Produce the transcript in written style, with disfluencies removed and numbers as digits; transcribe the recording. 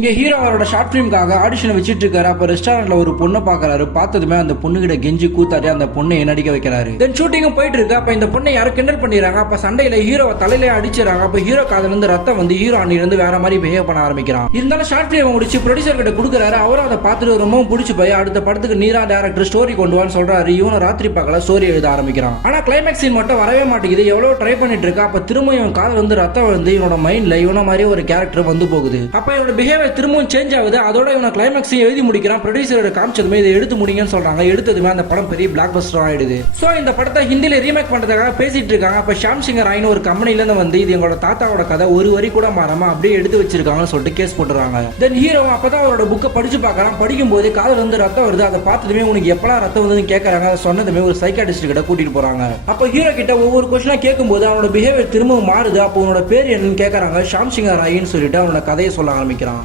இங்க ஹீரோ அவரோட short ஃபிலிம்காக audition வச்சிட்டு இருக்காரு. அப்ப ரெஸ்டாரண்ட்ல ஒரு பொண்ணை பாக்குறாரு. பார்த்ததுமே அந்த பொண்ணுகிட்ட கெஞ்சி கூத்தாடி அந்த பொண்ணை நடிக்க வைக்கிறாரு. தென் ஷூட்டிங்கும் போயிட்டு இருக்கு. அப்ப இந்த பொண்ணை யாரும் கிண்டல் பண்ணிடுறாங்க. அப்ப சண்டையில ஹீரோவை தலையில அடிச்சிடறாங்க. அப்ப ஹீரோ காதுல இருந்து ரத்தம் வந்து ஹீரோ அண்ணில இருந்து வேற மாதிரி பிஹேவ் பண்ண ஆரம்பிக்கிறான். இருந்தாலும் ஷார்ட் ஃபிலிம் முடிச்சு ப்ரொடியூசர் கிட்ட கொடுக்குறாரு. அவரும் அதை பார்த்துட்டு ரொம்பவும் பிடிச்சி போய் அடுத்த படத்துக்கு நீரா டேரக்டர் ஸ்டோரி கொண்டு வான்னு சொல்றாரு. இவனும் ராத்திரி பகல ஸ்டோரி எழுத ஆரம்பிக்கிறான். ஆனா கிளைமேக்ஸ் சீன் மட்டும் வரவே மாட்டேங்குது. எவ்வளவு ட்ரை பண்ணிட்டு இருக்கா. அப்ப திரும்ப இவன் காதுல இருந்து ரத்தம் வந்து இவனோட மைண்ட்ல இவன மாதிரி ஒரு கேரக்டர் வந்து போகுது. அப்ப இவனோட பிஹேவியர் திரும்பவும் சேஞ்ச் அதோட இவன கிளைமேக்ஸ் எழுதி முடிக்கிறான். ப்ரொடியூசரோட காமிச்சதுமே இதை எடுத்து முடிங்கன்னு சொல்றாங்க. எடுத்ததுமே அந்த படம் பெரிய பிளாக் பஸ்டர் ஆயிடுது. சோ இந்த படத்தை ஹிந்தில ரீமேக் பண்றதுக்காக பேசிட்டு இருக்காங்க. அப்ப ஷாம் சிங் ராய்னு ஒரு கம்பெனில இருந்து வந்து இது எங்களோட தாத்தாவோட கதை ஒரு வரி கூட மாறாம அப்படியே எடுத்து வச்சிருக்காங்கன்னு சொல்லிட்டு கேஸ் போட்டுறாங்க. தென் ஹீரோ அப்பதான் அவரோட புக்கை படிச்சு பார்க்கறான். படிக்கும் போது காதுல இருந்து ரத்தம் வருது. அதை பார்த்ததுமே உனக்கு எப்பலாம் ரத்தம் வந்து கேட்கறாங்க. அதை சொன்னதுமே ஒரு சைக்காட்டிஸ்ட் கிட்ட கூட்டிட்டு போறாங்க. அப்ப ஹீரோ கிட்ட ஒவ்வொரு கொஸ்டினா கேட்கும் போது அவனோட பிஹேவியர் திரும்ப மாறுது. அப்போ உன்னோட பேர் என்னன்னு கேட்கறாங்க. ஷாம் சிங் ராயின்னு சொல்லிட்டு அவனோட கதையை சொல்ல ஆரம்பிக்கிறான்.